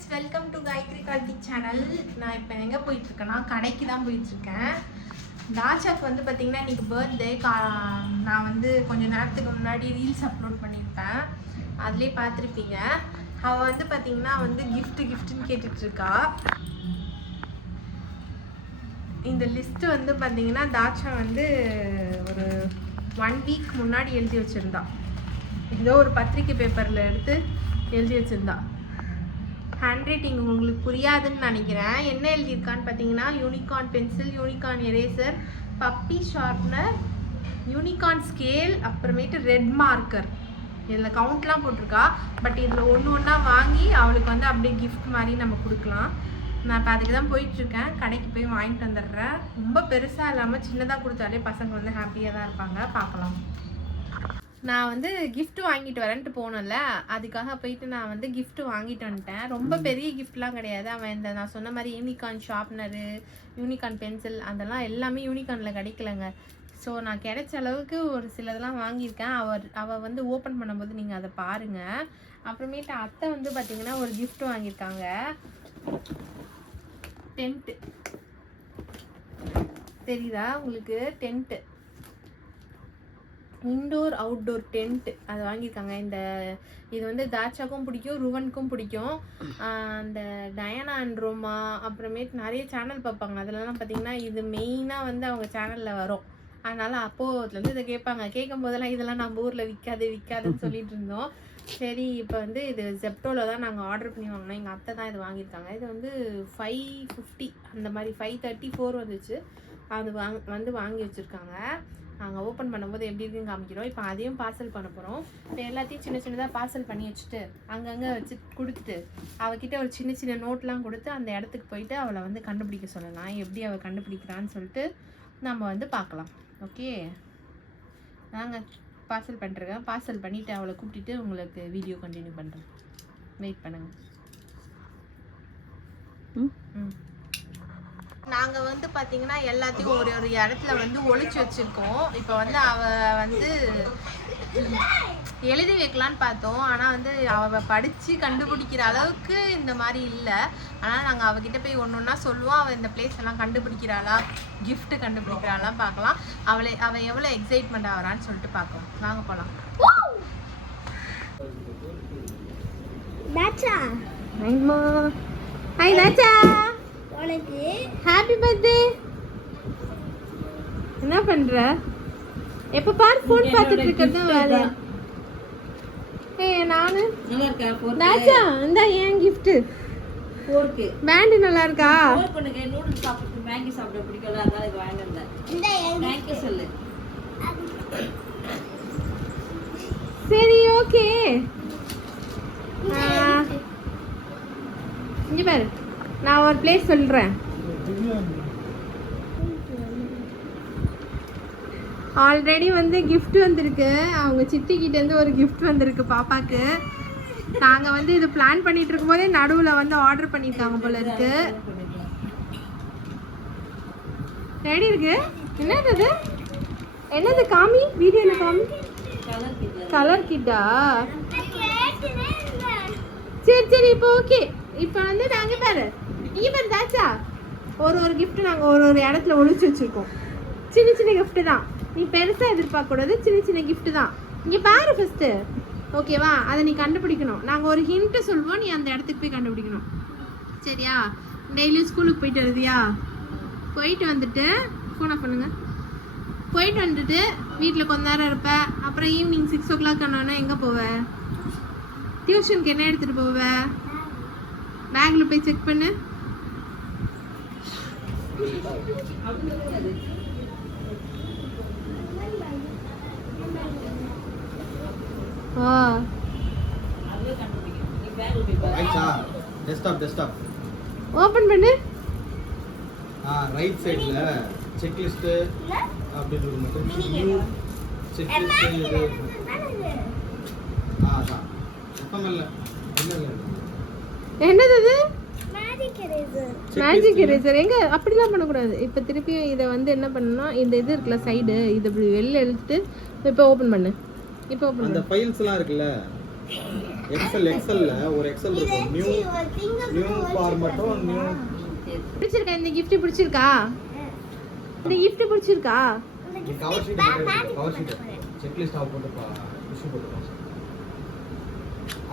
Friends, welcome to Gayathri Karthik channel. நான் இப்போ எங்கே போயிட்டுருக்கேன்னா கடைக்கு தான் போயிட்டுருக்கேன். தாச்சாக்கு வந்து பார்த்திங்கன்னா இன்றைக்கி பர்த்டே. நான் வந்து கொஞ்சம் நேரத்துக்கு முன்னாடி ரீல்ஸ் அப்லோட் பண்ணியிருப்பேன், அதுலேயே பார்த்துருப்பீங்க. அவள் வந்து பார்த்திங்கன்னா வந்து கிஃப்ட்டுன்னு கேட்டுட்ருக்கா. இந்த லிஸ்ட்டு வந்து பார்த்திங்கன்னா தாச்சா வந்து ஒரு 1 வீக் முன்னாடி எழுதி வச்சுருந்தா. ஏதோ ஒரு பத்திரிக்கை பேப்பரில் எடுத்து எழுதி வச்சுருந்தா. ஹேண்ட் ரைட்டிங் உங்களுக்கு புரியாதுன்னு நினைக்கிறேன். என்ன எழுதியிருக்கான்னு பார்த்தீங்கன்னா, unicorn pencil, unicorn eraser, puppy sharpener, unicorn scale, அப்புறமேட்டு ரெட் மார்க்கர். இதில் கவுண்ட்லாம் போட்டிருக்கா. பட் இதில் ஒன்று ஒன்றா வாங்கி அவளுக்கு வந்து அப்படியே கிஃப்ட் மாதிரி நம்ம கொடுக்கலாம். நான் இப்போ அதுக்கு தான் போயிட்டுருக்கேன். கடைக்கு போய் வாங்கிட்டு வந்துடுறேன். ரொம்ப பெருசாக இல்லாமல் சின்னதாக கொடுத்தாலே பசங்க வந்து ஹாப்பியாக தான் இருப்பாங்க. பார்க்கலாம். நான் வந்து கிஃப்ட் வாங்கிட்டு வரேன்ட்டு போனேன்ல, அதுக்காக போயிட்டு நான் வந்து கிஃப்ட் வாங்கிட்டு வந்துட்டேன். ரொம்ப பெரிய கிஃப்ட்லாம் கிடையாது. அவன் இந்த நான் சொன்ன மாதிரி யூனிகார்ன் ஷார்ப்னரு, யூனிகார்ன் பென்சில், அதெல்லாம் எல்லாமே யூனிகார்னில் கிடைக்கலங்க. ஸோ நான் கிடைச்ச அளவுக்கு ஒரு சிலதெல்லாம் வாங்கியிருக்கேன். அவள் வந்து ஓப்பன் பண்ணும்போது நீங்கள் அதை பாருங்கள். அப்புறமேட்டு அத்தை வந்து பார்த்திங்கன்னா ஒரு கிஃப்ட் வாங்கியிருக்காங்க. டென்ட்டு தெரியுதா உங்களுக்கு? டென்ட்டு, இன்டோர் அவுட்டோர் டென்ட் அது வாங்கியிருக்காங்க. இது வந்து தாச்சாக்கும் பிடிக்கும், ருவனுக்கும் பிடிக்கும். அந்த டயானா அண்ட் ரோமா, அப்புறமேட்டு நிறைய சேனல் பார்ப்பாங்க. அதிலலாம் பார்த்தீங்கன்னா இது மெயினாக வந்து அவங்க சேனலில் வரும். அதனால் அப்போதுலேருந்து இதை கேட்பாங்க. கேட்கும் போதெல்லாம் இதெல்லாம் நம்ம ஊரில் விற்காதுன்னு சொல்லிட்டு இருந்தோம். சரி, இப்போ வந்து இது ஜெப்டோவில் தான் நாங்கள் ஆர்டர் பண்ணி வாங்கினோம். எங்கள் அத்தை தான் இது வாங்கியிருக்காங்க. இது வந்து 550 அந்த மாதிரி 534 வந்துச்சு. அது வாங்கி வச்சுருக்காங்க. நாங்கள் ஓப்பன் பண்ணும்போது எப்படி இருக்குன்னு காமிக்கிறோம். இப்போ அதையும் பார்சல் பண்ண போகிறோம். இப்போ எல்லாத்தையும் சின்னதாக பார்சல் பண்ணி வச்சுட்டு அங்கங்கே வச்சு கொடுத்துட்டு அவகிட்ட ஒரு சின்ன நோட்லாம் கொடுத்து அந்த இடத்துக்கு போயிட்டு அவளை வந்து கண்டுபிடிக்க சொல்லலாம். எப்படி அவள் கண்டுபிடிக்கிறான்னு சொல்லிட்டு நம்ம வந்து பார்க்கலாம். ஓகே, நாங்கள் பார்சல் பண்ணிருக்கேன். பார்சல் பண்ணிவிட்டு அவளை கூப்பிட்டுட்டு உங்களுக்கு வீடியோ கண்டினியூ பண்ணுறேன். வெயிட் பண்ணுங்கள். நாங்கள் வந்து பார்த்தீங்கன்னா எல்லாத்தையும் ஒரு இடத்துல வந்து ஒளிச்சு வச்சுருக்கோம். இப்போ வந்து அவள் வந்து எழுதி வைக்கலான்னு பார்த்தோம். ஆனால் வந்து அவள் படித்து கண்டுபிடிக்கிற அளவுக்கு இந்த மாதிரி இல்லை. ஆனால் நாங்கள் அவகிட்ட போய் ஒன்று ஒன்றா சொல்லுவோம். அவள் இந்த பிளேஸ் எல்லாம் கண்டுபிடிக்கிறாளா, கிஃப்ட்டு கண்டுபிடிக்கிறாளான்னு பார்க்கலாம். அவள் எவ்வளோ எக்ஸைட்மெண்ட் ஆகிறான்னு சொல்லிட்டு பார்க்கலாம். வாங்க போகலாம். ஹாய் தாச்சா, ஹாப்பி பர்த்டே. என்ன பண்ற? எப்ப பாரு போன் பார்த்துட்டு இருக்கிறது வேலை. நானு தாச்சா இந்த ஏன் கிஃப்ட் போர்க்கு பேண்ட் நல்லா இருக்கா? போர்க்கு நூடுல்ஸ் சாப்பிட்டு மேகி சாப்பிட பிடிக்கல, அதனால இது வாங்கி வந்தேன். இந்த தேங்க் யூ சொல்லு. சரி, ஓகே. இங்க பாரு, நான் ஒரு பிளேஸ் சொல்கிறேன். ஆல்ரெடி வந்து கிஃப்ட் வந்திருக்கு. அவங்க சித்திக்கிட்டேருந்து ஒரு கிஃப்ட் வந்திருக்கு பாப்பாக்கு. நாங்கள் வந்து இது பிளான் பண்ணிட்டு இருக்கும்போதே நடுவில் வந்து ஆர்டர் பண்ணியிருக்காங்க போல இருக்கு. ரெடி இருக்கு. என்னது என்னது காமி, வீடியோவில் காமி. கலர் கிட்டா? சரி, இப்போ ஓகே. இப்போ வந்து நாங்கள் பாரு, இங்கே பாரு தாச்சா, ஒரு கிஃப்ட் நாங்கள் ஒரு இடத்துல ஒழிச்சு வச்சுருக்கோம். சின்ன கிஃப்ட்டு தான். நீ பெருசாக எதிர்பார்க்கக்கூடாது, சின்ன கிஃப்ட்டு தான். இங்கே பாரு ஃபஸ்ட்டு, ஓகேவா? அதை நீ கண்டுபிடிக்கணும். நாங்கள் ஒரு ஹிண்ட்டு சொல்லுவோம், நீ அந்த இடத்துக்கு போய் கண்டுபிடிக்கணும். சரியா? டெய்லியும் ஸ்கூலுக்கு போயிட்டு வருதியா? போயிட்டு வந்துட்டு ஃபோன் ஆஃப் பண்ணுங்க. போயிட்டு வந்துட்டு வீட்டில் கொஞ்ச நேரம் இருப்ப. அப்புறம் ஈவினிங் 6 o'clock ஆனோன்னா எங்கே போவ? டியூஷனுக்கு என்ன எடுத்துகிட்டு போவ? பேக்கில் போய் செக் பண்ணு. டெஸ்க்டாப் ஓபன் பண்ணு. ரைட் சைடுல செக் லிஸ்ட் அப்படி இருக்கு. நியூ செக் லிஸ்ட் இது. அதான் எப்பமல்ல என்னது இது? Magic eraser. எங்க அப்படிலாம் பண்ணக்கூடாது. இப்போ திருப்பி இதை வந்து என்ன பண்ணணும்னா, இந்த இது இருக்குல்ல சைடு, இதை இப்படி வெளில எடுத்துட்டு இப்போ ஓப்பன் பண்ணு. இப்போ ஓப்பன் அந்த ஃபைல்ஸ்லாம் இருக்குல்ல, எக்ஸல்ல ஒரு எக்ஸல் இருக்கும். நியூ ஃபார்மட்டும் நியூ. பிடிச்சிருக்கா இந்த gift? பிடிச்சிருக்கா இந்த gift? பிடிச்சிருக்கா? Cover sheet check list of போட்டு இஷ்யூ போட்டுருக்கோம்.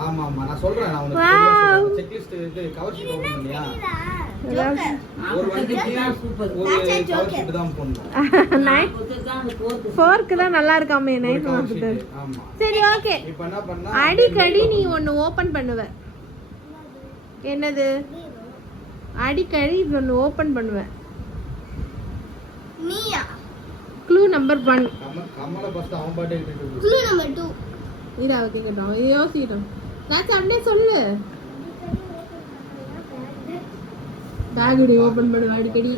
ஆமா ஆமா நான் சொல்றேன். நான் உங்களுக்கு செக் லிஸ்ட் இது கவர் ஷீட் ஓபன் பண்ணியா? ஒரு வண்டிக்கு ஒரு கவர் ஷீட் தான் போடணும். ஃபோர்க் தான் நல்லா இருக்காமே நைஃப் வந்து. ஆமா சரி ஓகே. இப்போ என்ன பண்ணா அடிக்கடி நீ ஒன்னு ஓபன் பண்ணுவ. என்னது? அடிக்கடி ஒன்னு ஓபன் பண்ணுவ. நீயா? Clue number 1. கமல ஃபர்ஸ்ட் அவன் பாட்டே கேட்டு. Clue number 2. இதா கேக்கட்டும். இது யோசிக்கட்டும். நான் அப்படியே சொல்லு. பேக் அடி ஓபன் பண்ணுவ அடிக்கடி.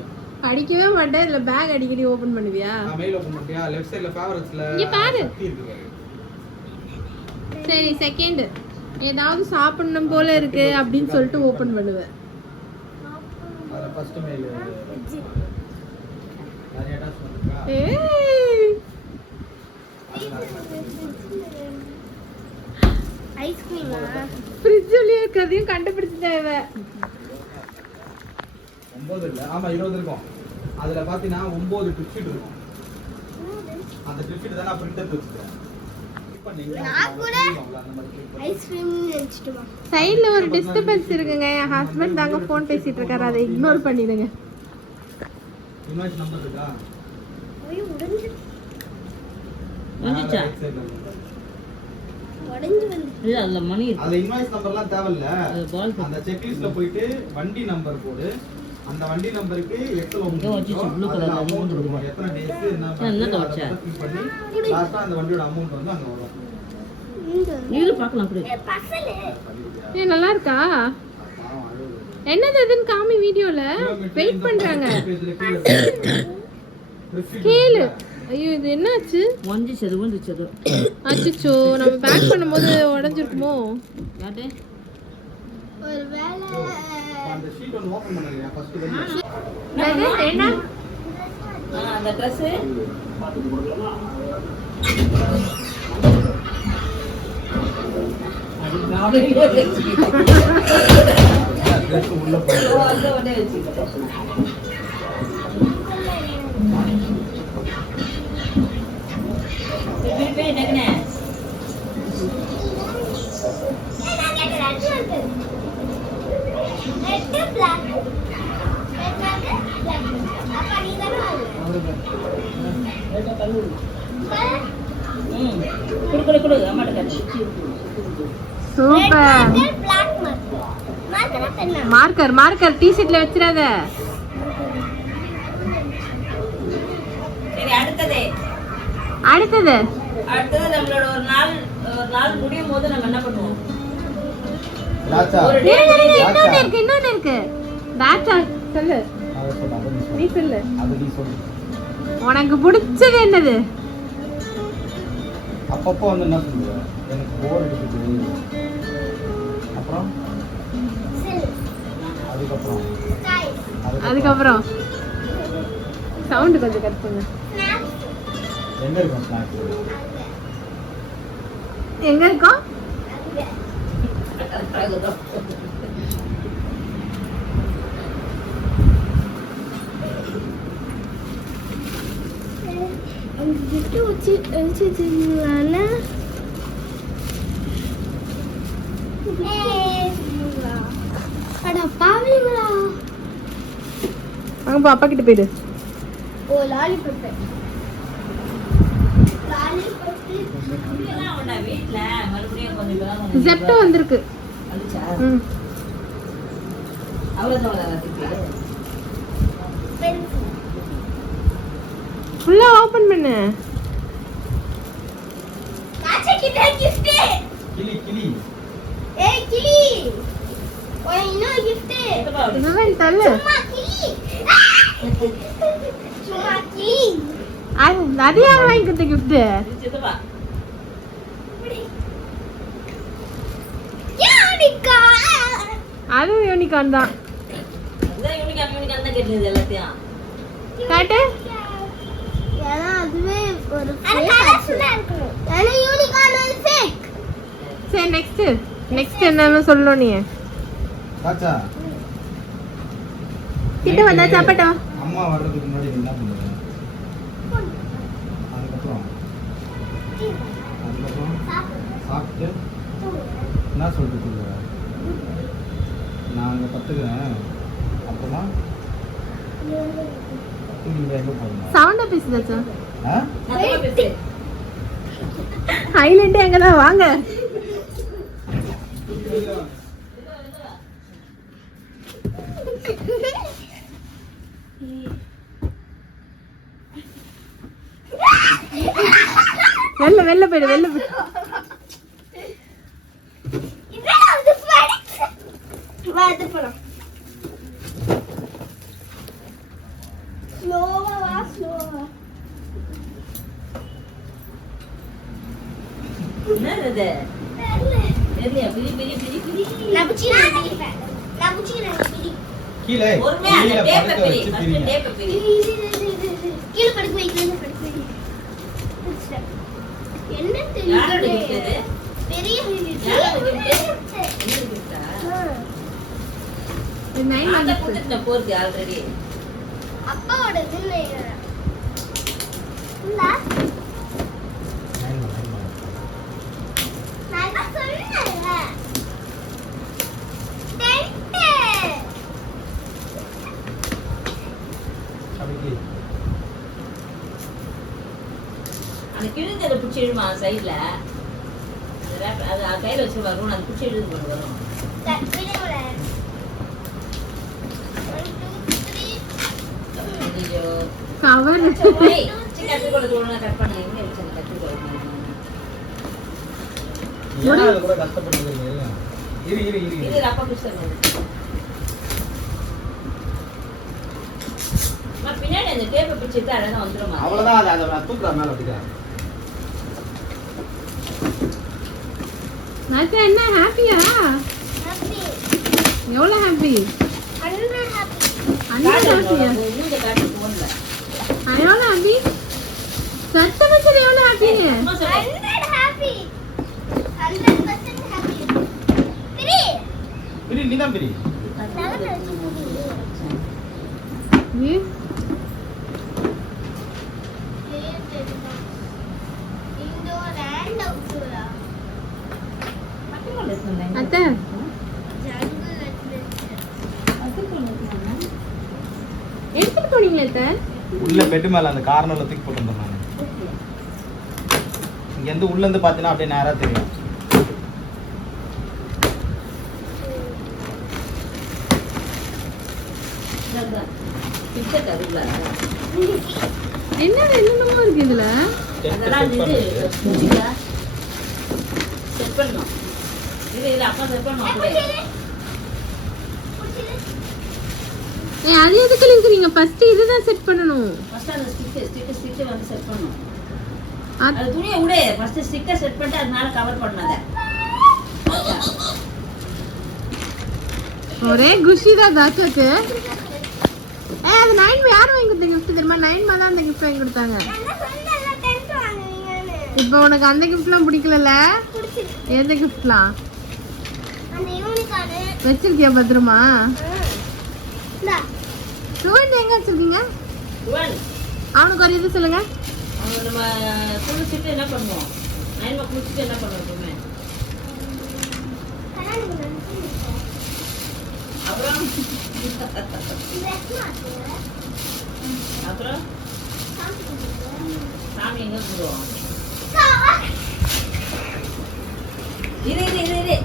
படிக்கவே மாட்டேன் இல்ல பேக் அடிக்கடி ஓபன் பண்ணுவியா? மெயில் ஓபன் பண்ணியா? லெஃப்ட் சைடுல ஃபேவரட்ஸ்ல இங்க பாரு. இருக்கு பாரு. சரி செகண்ட். ஏதாவது சாப்பிடணும் போல இருக்கு அப்படின்னு சொல்லிட்டு ஓபன் பண்ணுவ. அத ஃபர்ஸ்ட் மெயில். நிறைய டாஸ் பண்ணிருக்கா? ஏய் ஐஸ்கிரீமா? ஃப்ரிட்ஜ்ல இருக்கதையும் கண்டுபிடிச்சிட்டா இவ. 9 இல்ல. ஆமா 20 இருக்கும். அதுல பாத்தீனா 9 டிக்கெட் இருக்கும். அந்த டிக்கெட் தான் நான் பிரிண்ட் எடுத்து வச்சிருக்கேன். இப்போ நீங்க நான் கூட ஐஸ்கிரீம் நினைச்சிட்டுமா? சைடுல ஒரு டிஸ்டர்பன்ஸ் இருக்குங்க. என் ஹஸ்பண்ட் தாங்க ஃபோன் பேசிட்டு இருக்காரு. அதை இக்னோர் பண்ணிடுங்க. இன்வாய்ஸ் நம்பர் இருக்கா? ஐயோ உடைஞ்சு வந்துச்சா? உடைஞ்சு வந்து. இல்ல அதுல மணி இருக்கு. அந்த இன்வாய்ஸ் நம்பர்லாம் தேவையில்ல. அது பால் அந்த செக் லிஸ்ட்ல போயிட்டு வண்டி நம்பர் போடு. அந்த வண்டி நம்பருக்கு எக்ஸல் இங்க வச்சிச்சு, blue color ல அமௌண்ட் இருக்கும். எத்தனை டேஸ் என்ன துவைச்ச? பண்ணி லாஸ்டா அந்த வண்டியோட அமௌண்ட் வந்து அங்க வரும். நீங்க பார்க்கலாம் அப்படி. பசலே ஏய் நல்லா இருக்கா? என்னது அதுன்னு காமி வீடியோல. வெயிட் பண்றாங்க. கேளு. ஐயோ இது என்னாச்சு? வந்துச்சு அது வந்துச்சு அது. அச்சச்சோ நம்ம பேக் பண்ணும்போது உடைஞ்சிருக்குமோ? யாரு? ஒருவேளை அந்த ஷீட் ஒன்னு ஓபன் பண்ணுங்க ஃபர்ஸ்ட் வந்து. என்னது? என்ன? அந்த Dress அது நாளே வெச்சு. ட்ரெஸ் உள்ள போய் அந்த உடனே வெச்சு. திருப்பி என்னங்கனே? நான் கேட்டேன் ரெட் பிளாக். அப்ப நீ தான குடு அம்மாட்ட காட்டு. சூப்பர். பிளாக் மார்க்கர் பென்னா? மார்க்கர் டீ-ஷர்ட்ல வச்சிராத. சரி அடுத்தது நம்மளோட ஒரு நாள் முடியும் போது நம்ம என்ன பண்ணுவோம்? ராஜா ஒரு டே இன்னொன்னு இருக்கு. டாட்டா சொல்லு. அத சொல்ல நீ சொல்லு. அது நீ சொல்லு. உனக்கு பிடிச்சது என்னது? அப்பப்போ வந்து என்ன சொல்லுவ? எனக்கு போர் அடிக்குது. அப்புறம் அதுக்கப்புறம் சவுண்ட் கொஞ்சம் கட் பண்ணு. எங்க இருக்கும் ஸ்நாக்ஸ்? எங்க இருக்கோம்? கிஃப்ட் வச்சிருந்தானே. அட பாவீங்களா? அங்க போ அப்பா கிட்ட போயிடு. ஓ லாலிபாப். இதெல்லாம் உன்ன வீட்ல மறுபடியும் கொஞ்சம் ஜெப்டோ வந்திருக்கு. வந்துச்சா? ம். அவ்வளவுதான் வரதுக்கு. ஃபுல்லா ஓபன் பண்ணு. காச்ச கிட்ட கிஃப்ட். கிளி ஏய் கிளி. ஓய் இன்னொரு கிஃப்ட். இவன் தள்ளு. சும்மா கிளி. சும்மா கிளி. அது யார் வாங்கி கொடுத்த gift? சித்தப்பா. யூனிகா. அதுவும் யூனிகார்ன் தான். இதான் யூனிகார்ன் தான் கேட்டது எல்லாத்தையும். காட்டு. ஏன்னா அதுவே ஒரு ஃபேக். கலர்ஃபுல்லா இருக்கணும். ஏன்னா யூனிகார்ன் வந்து ஃபேக். சரி நெக்ஸ்ட். நெக்ஸ்ட் என்னன்னு சொல்லணும் நீ தாச்சா கிட்ட வந்தா சாப்பிட்டா அம்மா வர்றதுக்கு முன்னாடி நீ என்ன பண்ணுவ? அதுக்கப்புறம் சாப்பிட்டு என்ன சொல்லிட்டு சொல்லுவ? நான் அங்கே கற்றுக்கிறேன். அப்புறமா நீங்கள் எங்கே போகணும்? சவுண்டா பேசுதா சார் ஆ சத்தமா பேசு. ஹைலைட்டே அங்கதான் வாங்க வெளில வெளில போயிடு வெளில போயிடு என்னது இது? தெரியலையா? பிரி, பிரி, பிரி, பிரி. கீழே பொறுமையா அந்த கீழே டேப்பை படுக்க பிரி. வச்சு first பிரிங்க. டேப்பை பிரி. என்ன யாரோட தெரியும் gift இது? பெரிய யாரோட gift? என்னோட gift ஆ? நைன் நான் தான் மந்த்ஸ் கொடுத்துட்டேன் போருக்கு already. அப்பாவோடது நான் தான் சொன்னேன்ல அப்படியே அந்த கிழிஞ்சதை பிடிச்சி இழுமா சைடுல அது கையில வச்சு வரும் அது பிடிச்சி இழுது கொண்டு வரும். ஐயோ. கவர் ஏய், சின்ன கத்திரிக்கோலை ஒழுங்கா கட் பண்ணி எங்க வச்சு அந்த கத்திரிக்கோலை? ஏன்னா அது கூட கஷ்டப்பட்டு இரு இரு இரு இது அப்பா பிடிச்சிருந்தது. பின்னாடி அந்த டேப்பை பிடிச்சிட்டு அழகா வந்துருமா? அவ்வளவுதான். அதை அதை தூக்குறா மேல அப்படிதான். நாச்சா என்ன ஹாப்பியா எவ்வளோ ஹாப்பி அண்ணா ஹாப்பியா மூஞ்ச காட்டு போன்ல. எவ்வளோ ஹாப்பி சத்தமா சொல்லு எவ்வளோ ஹாப்பி சும்மா சொல்லு. பிரி நீ தான் பிரி. அத்தை எடுத்துட்டு போனீங்களா அத்தை உள்ள பெட் மேல அந்த கார்னர்ல தூக்கி போட்டு வந்துடுறாங்க. இங்க இருந்து உள்ள இருந்து பாத்தீங்கன்னா அப்படியே நேரா தெரியும். பிக்சர் அதுல என்ன என்னென்னமோ இருக்கு இதுல அதெல்லாம் இது செட் பண்ணணும். இது அப்பா செட் பண்ணணும் அப்படியே. அது எதுக்கு லிங்க் நீங்க ஃபர்ஸ்ட் இதுதான் செட் பண்ணணும் ஃபர்ஸ்ட் அந்த ஸ்டிக்கர் வந்து செட் பண்ணணும். அது துணியை விடு. ஃபர்ஸ்ட் ஸ்டிக்கர் செட் பண்ணிட்டு அதனால கவர் பண்ணாத. ஒரே குஷி தான் தாச்சாக்கு அது 9 யார் வாங்கி கொடுத்த gift தெரியுமா 9 தான் அந்த gift வாங்கி கொடுத்தாங்க இப்போ உனக்கு அந்த giftலாம் பிடிக்கலல எந்த giftலாம் வச்சிருக்கியா பத்திரமா டுவன் எங்க வச்சிருக்கீங்க டுவன் அவனுக்கு ஒரு இது சொல்லுங்க அவங்க நம்ம குளிச்சுட்டு என்ன பண்ணுவோம்? நைன்மா குளிச்சுட்டு என்ன பண்ணுவோம் எப்பவுமே? அப்புறம் அப்புறம் சாமி எங்க கும்பிடுவோம்? இரு இரு இரு இரு.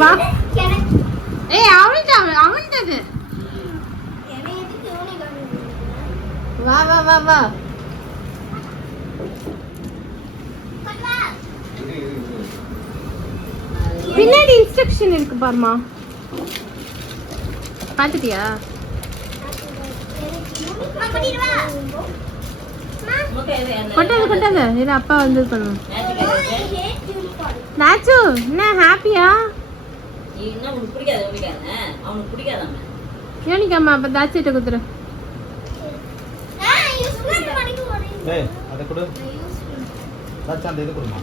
வா ஏய் அவன்டது வா வா வா வா பின்னாடி இன்ஸ்ட்ரக்ஷன் இருக்கு பாருமா பாத்துட்டியா ஓகே இது அந்த கொட்டாத கொட்டாத இது அப்பா வந்து பண்ணணும் மேஜிக் இருக்கு. நாச்சு என்ன ஹாப்பியா என்ன உனக்கு பிடிக்காது அவனுக்கு பிடிக்காதாம யோனிக்காமா அப்ப தாச்சிட்ட குத்துரு ஏய் அதை கொடு தாச்சா அந்த இது கொடுமா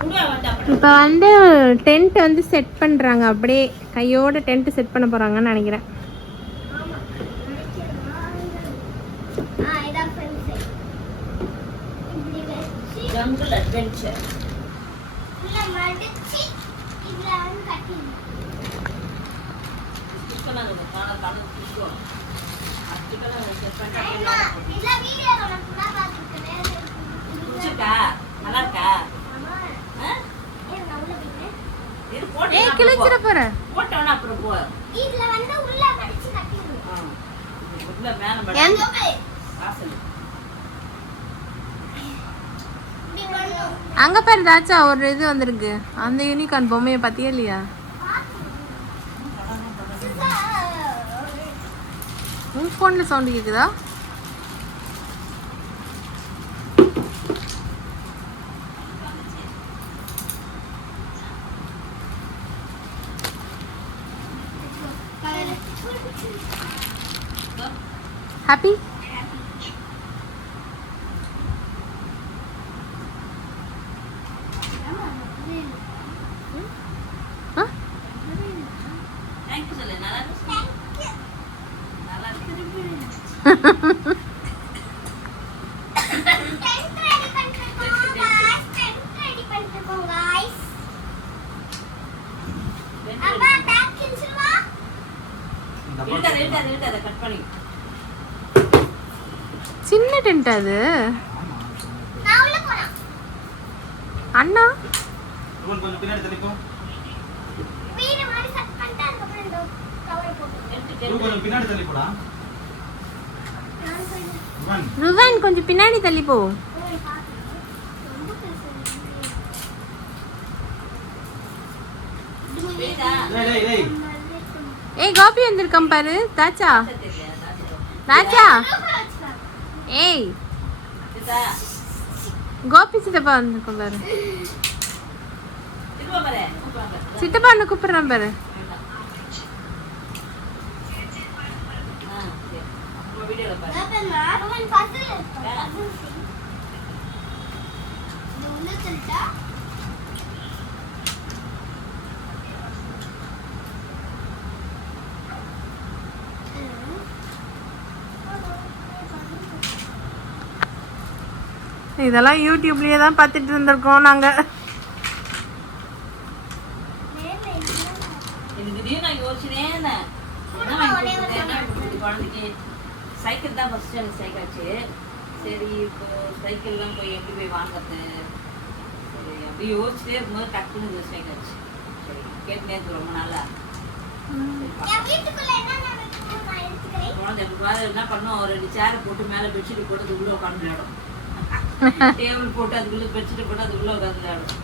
குடியா வேண்டாம். இப்போ வந்து டென்ட் வந்து செட் பண்ணுறாங்க, அப்படியே கையோட டென்ட் செட் பண்ண போகிறாங்கன்னு நினைக்கிறேன். இதான் ஃப்ரெண்ட்ஸ். இப்படி வச்சு ஜங்கிள் அட்வென்ச்சர். உள்ள மடிச்சு இதுல வந்து கட்டிடணும். சிக்கன் அந்த காண பிடிக்கும். சிக்கன் செட் அம்மா, பண்ணி இதுல வீடியோ நான் ஃபுல்லா பார்த்துருக்கேன். பிடிச்சிருக்கா? நல்லா இருக்கா? அம்மா, ஆ? ஏன் நான் உள்ள போயிட்டேன்? இது போட்டு ஏய் கிழிச்சிட போற. போட்டவனா அப்புறம் போ. இதுல வந்து உள்ள மடிச்சு கட்டிடணும். ஆ. உள்ள மேல எந்த- மேல வாசல். இப்படி பண்ணணும். அங்கே பாரு தாச்சா, ஒரு இது வந்திருக்கு. அந்த யூனிகார்ன் பொம்மையை பார்த்தியா இல்லையா? உன் ஃபோனில் சவுண்டு கேட்குதா? ஹாப்பி? ஆ தேங்க் யூ சொல்லு. நல்லா இருக்கு. நல்லா இருக்கு. Tent ready பண்ணிருக்கோம் guys. Tent ready பண்ணிருக்கோம் guys. அப்பா பேக் கிஞ்சிருவா. இருக்காத கட் பண்ணி. சின்ன டென்ட் அது. நான் உள்ள போறேன். அண்ணா இவன் கொஞ்சம் பின்னாடி தள்ளிப்போ வீடு மாதிரி செட் பண்ணிட்டு அதுக்கப்புறம் இந்த கவர் போட்டு. இவன் கொஞ்சம் பின்னாடி தள்ளிப்போடா நான் போய் இவன் ருவன் கொஞ்சம் பின்னாடி தள்ளி போ. போய் பார்க்கணும். ரொம்ப பெருசா இருக்கு. புரியுதா? டேய் டேய் டேய் ஏய் கோபி வந்திருக்கான் பாரு தாச்சா. தெரியல. தாச்சா ரூபா வச்சுக்கலாம். ஏய் புரியுதா? கோபி சித்தப்பா வந்திருக்கான் பாரு. திரும்ப பாரு. கூப்பிடுவாங்க. சித்தப்பா ஒன்று கூப்பிடுறான் பாரு. ஆ, சரி. அப்புறம் வீடியோல பாரு. அப்ப நான் அவன் பசில் இருக்கேன். இது உள்ள சொல்லிட்டா இதெல்லாம் யூடியூப்லயே தான் பார்த்துட்டு இருந்திருக்கோம் நாங்க. எனக்கு திடீர்னு நான் யோசிச்சுனே இருந்தேன். என்ன வாங்கி கொடுத்தது? என்ன வாங்கி கொடுத்தது குழந்தைக்கு? சைக்கிள் தான் ஃபர்ஸ்ட் எனக்கு சைக்கிள் ஆச்சு. சரி இப்போ சைக்கிள்லாம் போய் எப்படி போய் வாங்குறது? சரி அப்படி யோசிச்சுட்டே இருக்கும்போது டக்குன்னு இது சைக்கிள் ஆச்சு. சரி கேட்டுனே இருக்கு ரொம்ப நாளா. சரி, என் வீட்டுக்குள்ள என்ன நடக்குது நான் எடுத்துக்கிறேன். குழந்தை எப்படியாவது என்ன பண்ணும், ஒரு 2 சேரை போட்டு மேலே பெட்ஷீட் போட்டு அது உள்ள உட்காந்து விளையாடும். டேபிள் போட்டு அதுக்குள்ள பெட்ஷீட் போட்டு அது உள்ள உட்காந்து விளையாடும்.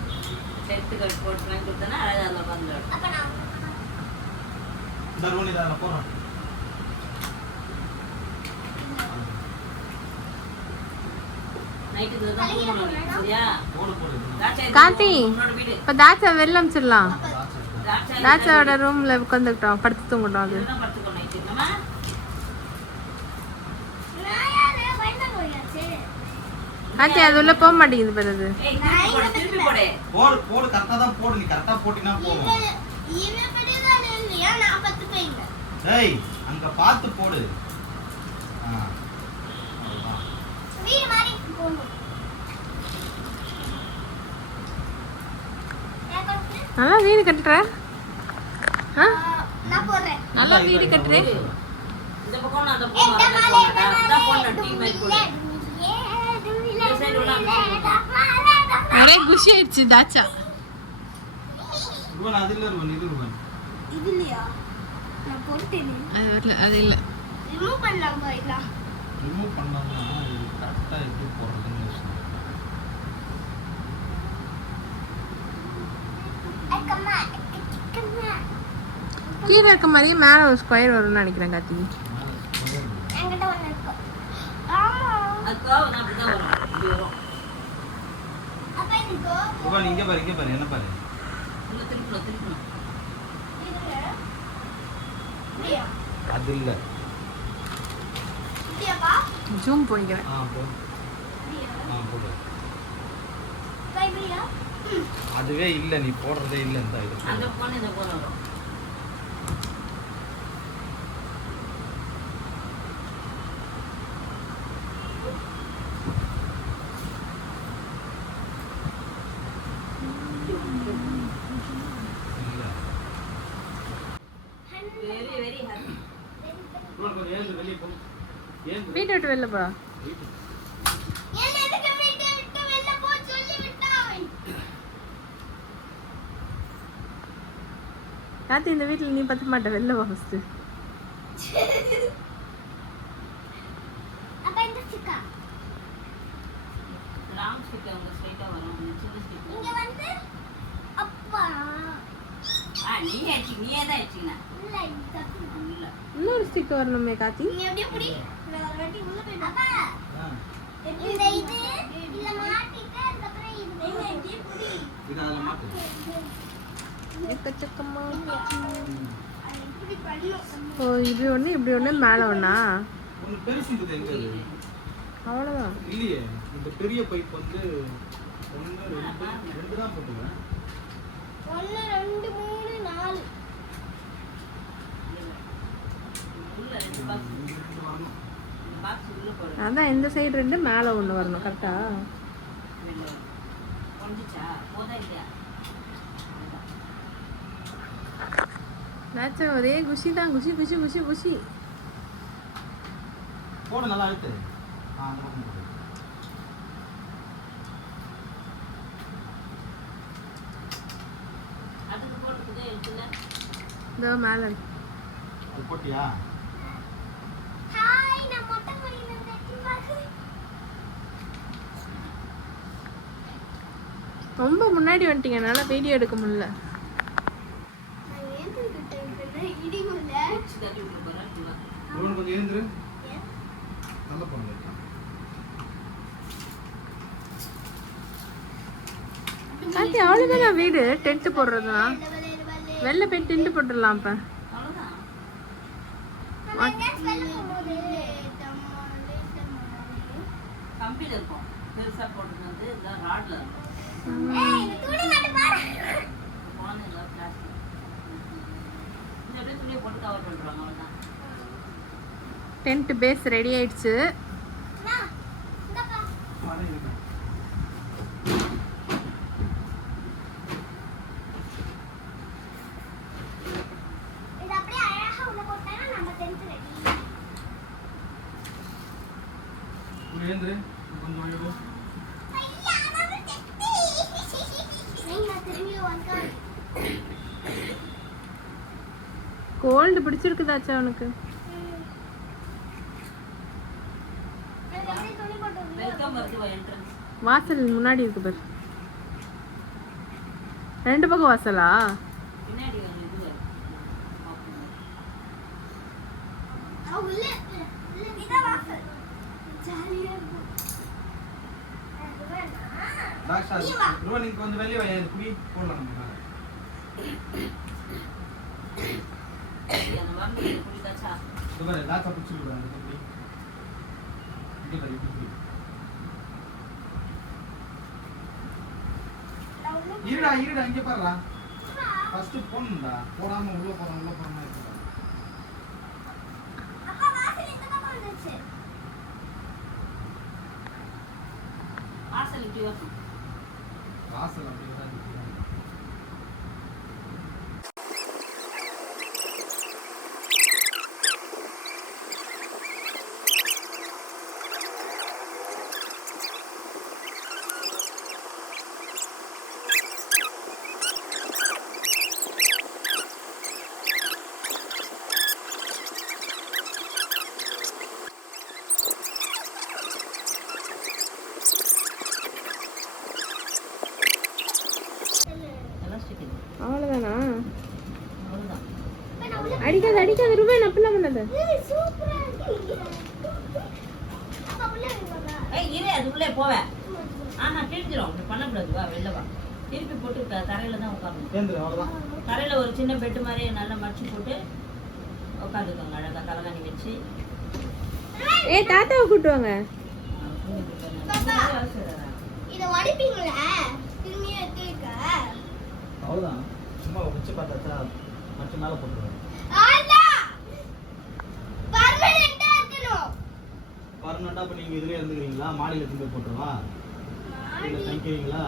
செட்டு போட்டு வாங்கி கொடுத்தேன்னா அழகாக அதில் உட்காந்து விளையாடும். அப்ப நான் இந்த ரூனி தான் போறோம் நைட்டு இதில் தான் தூங்கணும். சரியா? போடு போடு தாட்சா இது கார்த்தி. உன்னோட வீடு. இப்போ தாச்சா வெளில அமிச்சிடலாம். தாட்சா இது தாச்சாவோட ரூம்ல உட்காந்துக்கிட்டோம், படுத்து தூங்கட்டும். அது இதுதான் படுத்துக்கோ நைட்டு. என்னம்மா? யாரு பயந்தா போயாச்சு. கார்த்தி அது உள்ள போக மாட்டேங்குது பாரு. அது ஏய், திருப்பி போடு. போடு போடு கரெக்டா தான் போடு நீ கரெக்டா போட்டினா போகும் இவன் படிதான் இல்லையா நான் 10 போயிங்க. ஏய் அங்க பார்த்து போடு அவ்வளவுதான். வீடு மாதிரி போகணும். நல்லா வீடு கட்டுற. ஆ நான் போடுறேன். நல்லா வீடு கட்டுற. இந்த பக்கம் நான் அந்த பக்கம் வரேன். போனடா. அதான் போன டீம் மேட் போடு. இந்த சைடு உள்ள ஒரே குஷி ஆயிடுச்சு தாச்சா. ரூபன் அது இல்ல ரூபன் இது ரூபன் இது இல்லையா? நான் போட்டேனே. அது வரல, அது இல்லை. ரிமூவ் பண்ணலாம் போயிடலாம். ரிமூவ் பண்ணாம இது கரெக்டா எப்படி போடுறதுன்னு யோசிச்சு அக்கம்மா கீழே இருக்க மாதிரியே மேலே ஒரு ஸ்கொயர் வரும்னு நினைக்கிறேன் கார்த்தி. என்கிட்ட ஒன்று இருக்கு. ஆமா. அதுக்காக நான் அப்படிதான் வரும். இப்படி வரும். அப்ப இது ரூபன் இங்க பாரு என்ன பாரு உள்ள திருப்பணும். இதுல இல்லையா? அது இல்ல இப்படியாப்பா ஜூம் பண்ணிக்கிறேன். போ போடு. இப்படியா அதுவே இல்லை, நீ போடுறதே இல்லை. இந்த இது அந்த போன் இந்த போன் வரும். இல்லை. Very very happy. கொஞ்சம் ஏந்து வெளியே போ. ஏந்து வீட்டை விட்டு வெளில போடா. ஏன் எதுக்கு வீட்டை விட்டு வெளில போ சொல்லி விட்டாய்? காத்தி, இந்த வீட்டில் நீ பத்த மாட்ட, வெளில வா ஃபர்ஸ்ட். அப்ப இந்த சிக்கா ராம் ஸ்டிக் அவங்க ஸ்ட்ரைட்டா வரும். அந்த சின்ன ஸ்டிக். இங்க வந்து அப்பா நீயே தான் வச்சிக்கின. இல்ல இது தப்பு. இல்ல இன்னொரு ஸ்டிக் வரணுமே காத்தி. நீ அப்படியே புடி. நான் ஒரு வாட்டி உள்ள போய் அப்பா ஆ. இந்த இது இல்ல மாட்டிட்டு அதுக்கு அப்புறம் இது அப்படியே புடி. இது அதில் மாட்டு. எக்கச்சக்கமா. அது இப்படி பண்ணும். ஓ, இப்படி ஒன்று இப்படி ஒன்று மேலே ஒன்றா? ஒன்று பெருசு இருக்குது எங்கே அது? அவ்வளோதான். இல்லையே, இந்த பெரிய பைப் வந்து 1 2 தான் போட்டுவேன். 1 2 3 4 உள்ள ரெண்டு பாக்ஸ். பாக்ஸ் உள்ள போடு. அதான் இந்த சைடு 2 மேலே ஒன்று வரணும். கரெக்டா? கொஞ்சிச்சா போதா இல்லையா? நாச்சா ஒரே குஷி தான். குஷி குஷி குஷி குஷி. போடு, நல்லா அழுத்து. அந்த பக்கம் போடு. அதுக்கு போட்டுக்குது எடுத்துல. இதோ மேலே. அது போட்டியா? ஹாய் நான் மொட்டை மாடியில இருந்து எட்டி பார்க்கிறேன். ரொம்ப முன்னாடி வந்துட்டீங்க, என்னால் வீடியோ எடுக்க முடியல. நான் ஏந்திருக்கிட்டேன் இடி உள்ள. பூச்சி தட்டி விட்டு போறேன். இவனு கொஞ்சம் எழுந்துரு. நல்ல பொண்ணு. காத்தி, அவ்வளோதானா வீடு? டென்ட் போடுறதுனா வெளில போய் டென்ட் போட்டுடலாம். இப்போ அவ்வளோதான். நம்ம எங்கேயாச்சும் வெளில போகும்போது கம்பியில் இருக்கும். பெருசா போட்டது வந்து இந்த ராட்ல இருக்கும். ஏய் இந்த துணி மட்டும் பாரு. போன இந்த பிளாஸ்டிக். இந்த அப்படியே துணியை போட்டு கவர் பண்ணுறாங்க. அவ்வளோதான். டென்ட் பேஸ் ரெடி ஆயிடுச்சு. அண்ணா, இந்தப்பா. மழை இருக்கு. இது அப்படியே அழகா உள்ள போட்டானா நம்ம டென்த் ரெடி. ஒரு எழுந்துரு. கொஞ்சம் எழுது. ஐயா நம்ம டென்த். நீங்க திரும்பி வாங்க. கோல்டு பிடிச்சிருக்குதாச்சா உனக்கு? அது அப்படியே துணி போட்டு வெல்கம் வருது என்ட்ரன்ஸ். வாசல் முன்னாடி இருக்கு பாரு. 2 பக்கம் வாசலா? பின்னாடி வந்து இது வரும். உள்ள இதான் வாசல். ஜாலியா இருக்கும். டாக்டர், ரோஹன் நீங்க கொஞ்சம் வெளியே வாங்க. குடி போடலாம் நம்ம மேலே. அந்த வாங்கி குடிதாச்சா? இது பாரு, டாக்டர் பிடிச்சி விடுறாங்க. குடி. இங்கே பாரு, இப்படி குடி. இருடா இங்கே பாருடா. ஃபர்ஸ்ட் போடணும்டா. போடாம உள்ள போறாம இருக்குடா. அப்பா வாசல் இந்த பக்கம் வந்துச்சு. வாசல் இப்படி வரும். வாசல் அப்படியே தான் இருக்கு. எலாஸ்டிக் இது. அவ்வளோதானா? அவ்வளோதான். இப்ப நான் உள்ள அடிக்காது ரூபாய் அப்படிலாம் பண்ணாத. சூப்பரா இருக்கு. அப்பா உள்ள வாங்க. இரு அது உள்ளே போவேன். கிழிஞ்சிரும். அப்படி பண்ணக்கூடாது. வா வெளில வா. திருப்பி போட்டு தரையில தான் உட்காரணும். எழுந்துரு, அவ்வளோதான். தரையில ஒரு சின்ன பெட்டு மாதிரி நல்லா மடிச்சு போட்டு உட்காந்துக்கோங்க. அழகா தலகாணி வச்சு ஏய் தாத்தாவை கூட்டுவாங்க. பாப்பா இத வடிப்பீங்களா திரும்பி எடுத்து வைக்க அவ்வளவுதான். சும்மா வச்சு பார்த்தாச்சா மற்ற மேல போட்டுருவேன். ஆண்டா பர்மனெண்டா இருக்கணும். பர்மனெண்டா இப்ப நீங்க இதுலயே இருந்துக்கிறீங்களா? மாடியில கொண்டு போய் போட்டுருவா? இல்ல தங்கிக்கிறீங்களா?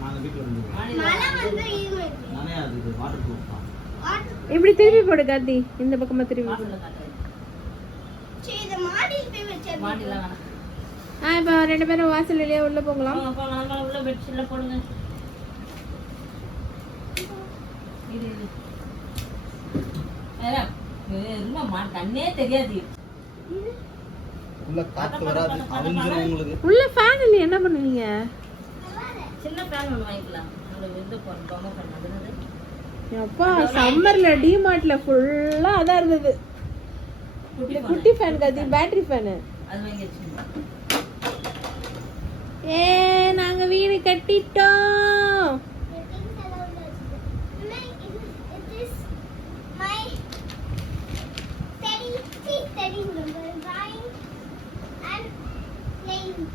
நாங்க வீட்டுல இருந்துக்கிறோம். மழை வந்து இது நானே அது வாட்டர் ப்ரூஃப் தான். இப்படி திருப்பி போடு கார்த்தி. இந்த பக்கமா திருப்பி போடு. மாட்டுல காட்டு. சரி இத மாடியில் போய் வச்சேன். மாடிலாம் வேணாம். இப்போ 2 பேரும் வாசல்லையே உள்ள போகலாம். போங்க, போங்க, உள்ள பெட்ஷீட்ல போடுங்க. இரு, இரு. ரொம்ப கண்ணே தெரியாது. உள்ள காத்து வராது. அவிஞ்சிரும் உங்களுக்கு. உள்ள ஃபேன் இல்ல என்ன பண்ணுவீங்க? சின்ன ஃபேன் ஒன்று வாங்கிக்கலாம். உங்களுக்கு எந்த பொம்மை ஃபேன் அது? அப்பா சம்மர்ல டிமார்ட்ல ஃபுல்லா அதான் இருந்தது. இந்த குட்டி ஃபேன் காதி பேட்டரி ஃபேன். அது வாங்கி வச்சுக்கோங்க. நாங்க வீடு கட்டிட்டோம்.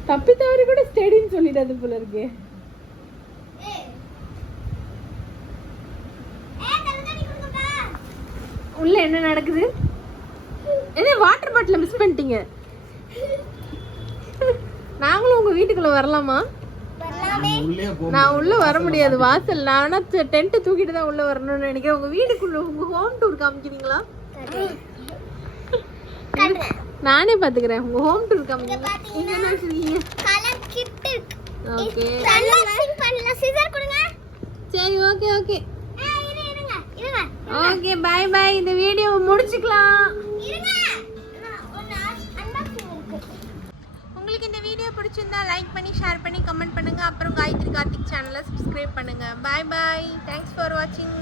தப்பி தவறி கூட ஸ்டடின்னு சொல்லிடாது போல இருக்கு. உள்ள என்ன நடக்குது? என்ன வாட்டர் பாட்டில மிஸ் பண்ணிட்டீங்க? நாங்களும் உங்க வீட்டுக்குள்ள வரலாமா? உள்ளே போ. நான் உள்ள வர முடியாது வாசல். நான் டென்ட் தூக்கிட்டு தான் உள்ள வரணும்னு நினைக்கிறேன். உங்க வீட்டுக்குள்ள உங்க ஹோம் டூர் காமிக்கிறீங்களா? நானே பாத்துக்கிறேன். உங்க ஹோம் டூர் காமிக்கிறீங்க. இங்க என்ன வச்சிருக்கீங்க? கலர் கிட் இருக்கு. ஓகே அன்பாக்சிங் பண்ணலாம். சிசர் கொடுங்க. சரி ஓகே ஓகே இருங்க இருங்க ஓகே பை பை. இந்த வீடியோ முடிச்சுக்கலாம். இருங்க ஒன்னு அன்பாக்சிங் இருக்கு. உங்களுக்கு இந்த வீடியோ பிடிச்சிருந்தா லைக் பண்ணி ஷேர் பண்ணி கமெண்ட் பண்ணுங்க. அப்புறம் காயத்ரி கார்த்திக் சேனலை சப்ஸ்கிரைப் பண்ணுங்க. By by. தேங்க்ஸ் ஃபார் வாட்சிங்.